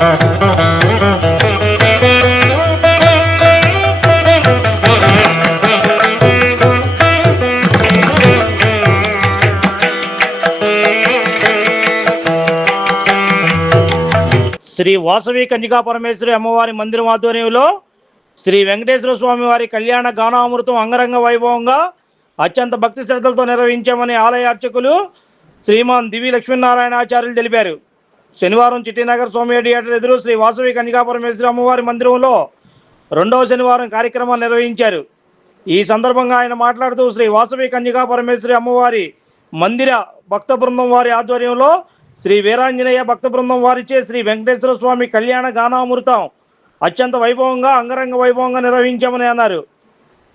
శ్రీ వాసవి కన్యకా పరమేశ్వరి అమ్మవారి మందిరం ఆధ్వర్యంలో శ్రీ వెంకటేశ్వర స్వామి వారి కళ్యాణ గానామృతం అంగరంగ వైభవంగా అత్యంత భక్తి శ్రద్ధలతో నిర్వహించామని ఆలయ అర్చకులు శ్రీమాన్ దివి లక్ష్మీనారాయణ ఆచార్యులు తెలిపారు. శనివారం చిట్టినగర్ స్వామి థియేటర్ ఎదురు శ్రీ వాసవి కన్యకాపరమేశ్వరి అమ్మవారి మందిరంలో రెండవ శనివారం కార్యక్రమాన్ని నిర్వహించారు. ఈ సందర్భంగా ఆయన మాట్లాడుతూ శ్రీ వాసవి కన్యకాపరమేశ్వరి అమ్మవారి మందిర భక్త బృందం వారి ఆధ్వర్యంలో శ్రీ వీరాంజనేయ భక్త బృందం వారిచే శ్రీ వెంకటేశ్వర స్వామి కళ్యాణ గానామృతం అత్యంత వైభవంగా అంగరంగ వైభవంగా నిర్వహించామని అన్నారు.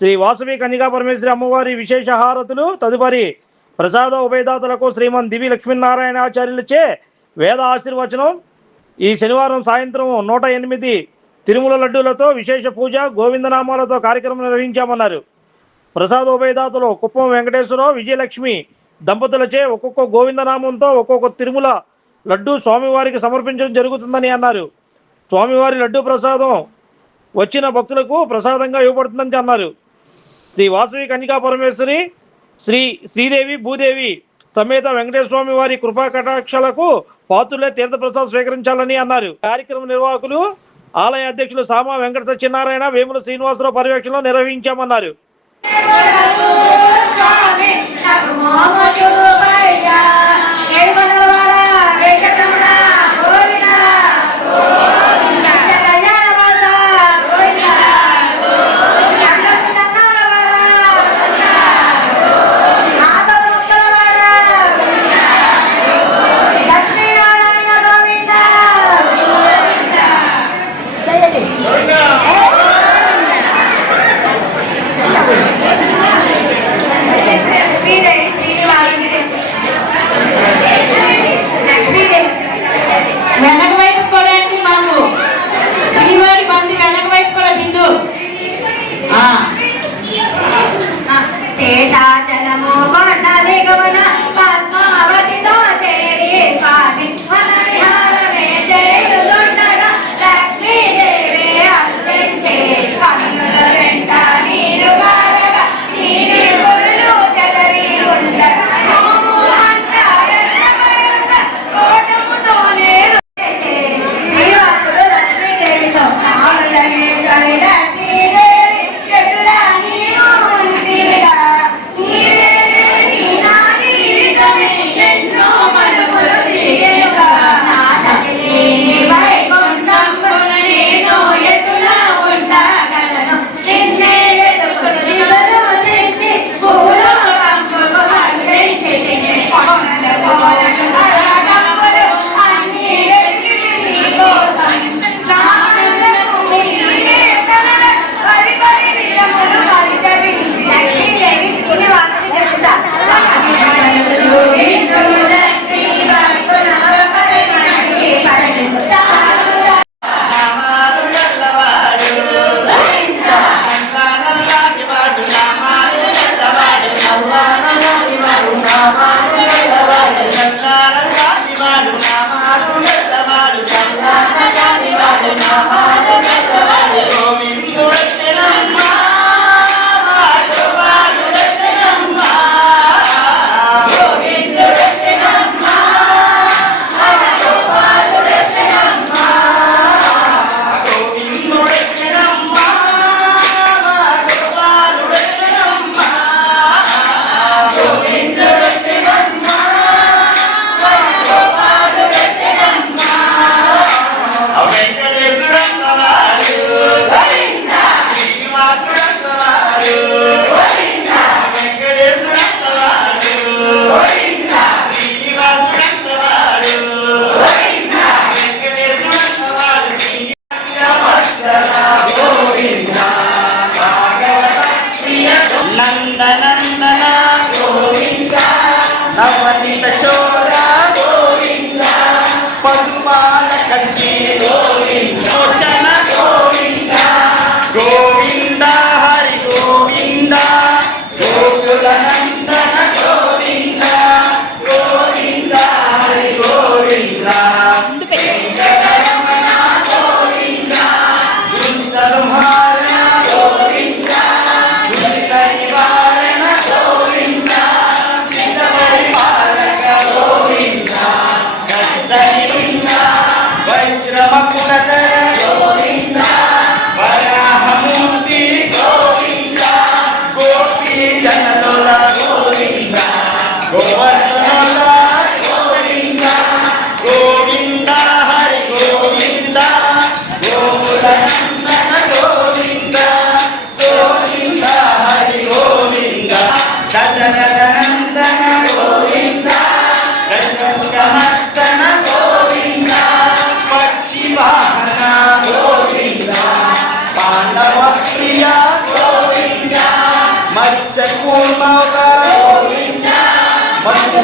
శ్రీ వాసవి కన్యకా పరమేశ్వరి అమ్మవారి విశేష హారతులు తదుపరి ప్రసాద ఉభయదాతలకు శ్రీమన్ దివి లక్ష్మీనారాయణ ఆచార్యులచే వేద ఆశీర్వచనం. ఈ శనివారం సాయంత్రం నూట ఎనిమిది తిరుమల లడ్డూలతో విశేష పూజ గోవిందనామాలతో కార్యక్రమం నిర్వహించామన్నారు. ప్రసాదోపయదాతలు కుప్పం వెంకటేశ్వరరావు విజయలక్ష్మి దంపతులచే ఒక్కొక్క గోవిందనామంతో ఒక్కొక్క తిరుమల లడ్డు స్వామివారికి సమర్పించడం జరుగుతుందని అన్నారు. స్వామివారి లడ్డు ప్రసాదం వచ్చిన భక్తులకు ప్రసాదంగా ఇవ్వబడుతుందని అన్నారు. శ్రీ వాసవి కన్యకా పరమేశ్వరి శ్రీ శ్రీదేవి భూదేవి సమేత వెంకటేశ్వర స్వామి వారి కృపా కటాక్షలకు పాత్రులే తీర్థప్రసాద్ స్వీకరించాలని అన్నారు. కార్యక్రమ నిర్వాహకులు ఆలయ అధ్యక్షులు సామా వెంకట సత్యనారాయణ వేముల శ్రీనివాసరావు పర్యవేక్షణలో నిర్వహించామన్నారు. Lakshminarayana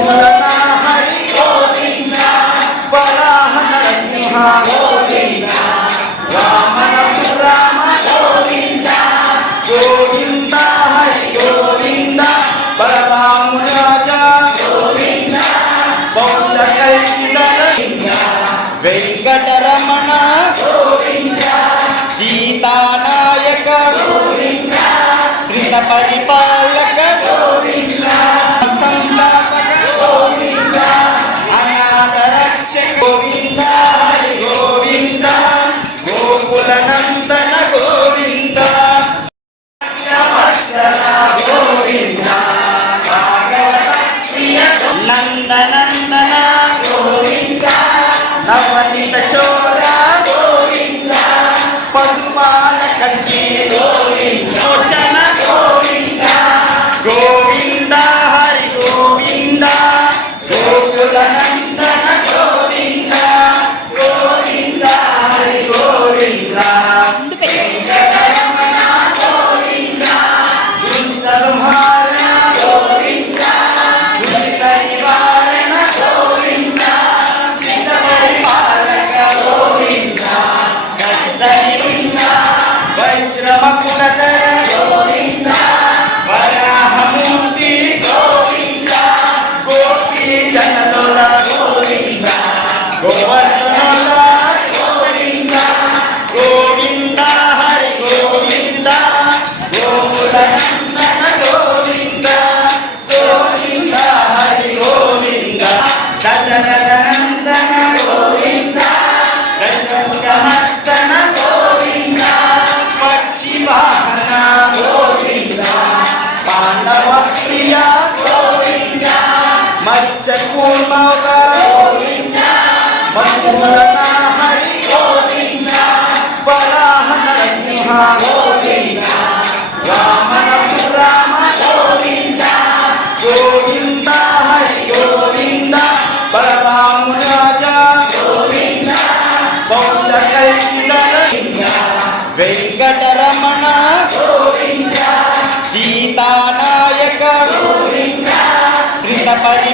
Wala na. da da da Party.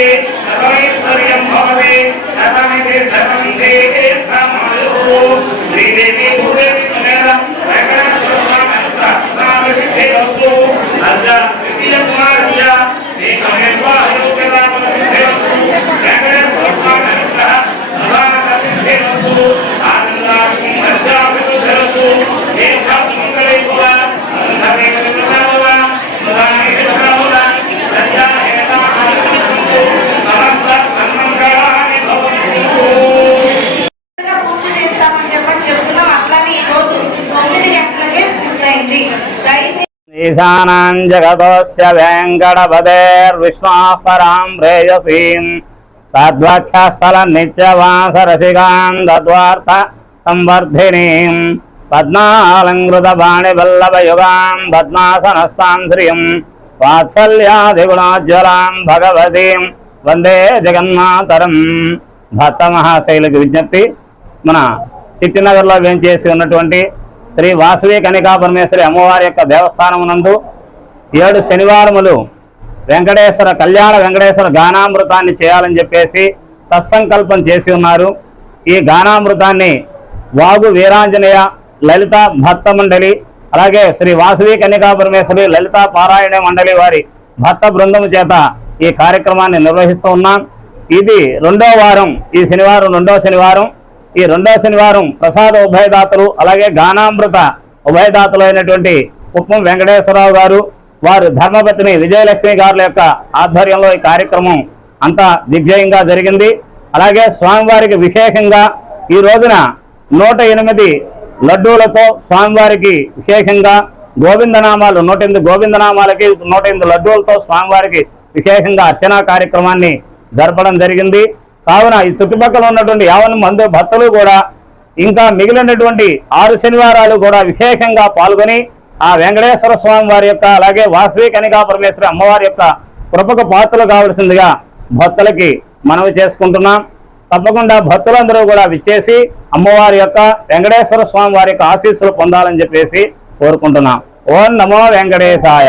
सर्वे सर्वैश्वर्यं भवते तदमिदे सर्वमिदे ब्रह्मयोः त्रिदेवी भूते ఈశానాం జగదోస్య వెంకటపదేర్విష్ణుః పరాం ప్రేయసీం తద్వక్షస్థల నిత్యవాస రసికాం తద్వార్థ సంవర్ధినీం. పద్మాలంకృత బాణి వల్లభయుగాం పద్మాసనస్తాం శ్రియం వాత్సల్యాదిగుణోజ్వలాం భగవతీం. వందే జగన్మాతరం భక్త మహాశైలకు విజ్ఞప్తి. మన చిట్టినగర్లో వేంచేసి ఉన్నటువంటి శ్రీ వాసవి కనికా పరమేశ్వరి అమ్మవారి యొక్క దేవస్థానమునందు ఏడు శనివారములు వెంకటేశ్వర కళ్యాణ వెంకటేశ్వర గానామృతాన్ని చేయాలని చెప్పేసి సత్సంకల్పం చేసి ఉన్నారు. ఈ గానామృతాన్ని వాగు వీరాంజనేయ లలిత భక్త మండలి అలాగే శ్రీ వాసవి కన్యకా పరమేశ్వరి లలిత పారాయణ మండలి వారి భక్త బృందం చేత ఈ కార్యక్రమాన్ని నిర్వహిస్తూ ఉన్నాం. ఇది రెండో వారం ఈ శనివారం రెండో శనివారం. ఈ రెండో శనివారం ప్రసాద ఉభయదాతలు అలాగే గానామృత ఉభయదాతలు అయినటువంటి ఉప్పం వెంకటేశ్వరరావు గారు వారు ధర్మపత్ని విజయలక్ష్మి గారుల యొక్క ఆధ్వర్యంలో ఈ కార్యక్రమం అంతా దిగ్జయంగా జరిగింది. అలాగే స్వామివారికి విశేషంగా ఈ రోజున నూట ఎనిమిది లడ్డూలతో స్వామివారికి విశేషంగా గోవిందనామాలు నూట ఎనిమిది గోవిందనామాలకి నూట ఎనిమిది లడ్డూలతో స్వామివారికి విశేషంగా అర్చనా కార్యక్రమాన్ని జరపడం జరిగింది. కావున ఈ చుట్టుపక్కల ఉన్నటువంటి యావన్ మందు భక్తులు కూడా ఇంకా మిగిలినటువంటి ఆరు శనివారాలు కూడా విశేషంగా పాల్గొని ఆ వెంకటేశ్వర స్వామి వారి యొక్క అలాగే వాసవి కనికా పరమేశ్వరి అమ్మవారి యొక్క కృపకు పాత్రలు కావలసిందిగా భక్తులకి మనవి చేసుకుంటున్నాం. తప్పకుండా భక్తులందరూ కూడా విచ్చేసి అమ్మవారి యొక్క వెంకటేశ్వర స్వామి వారి యొక్క ఆశీస్సులు పొందాలని చెప్పేసి కోరుకుంటున్నాం. ఓం నమో వెంకటేశాయ.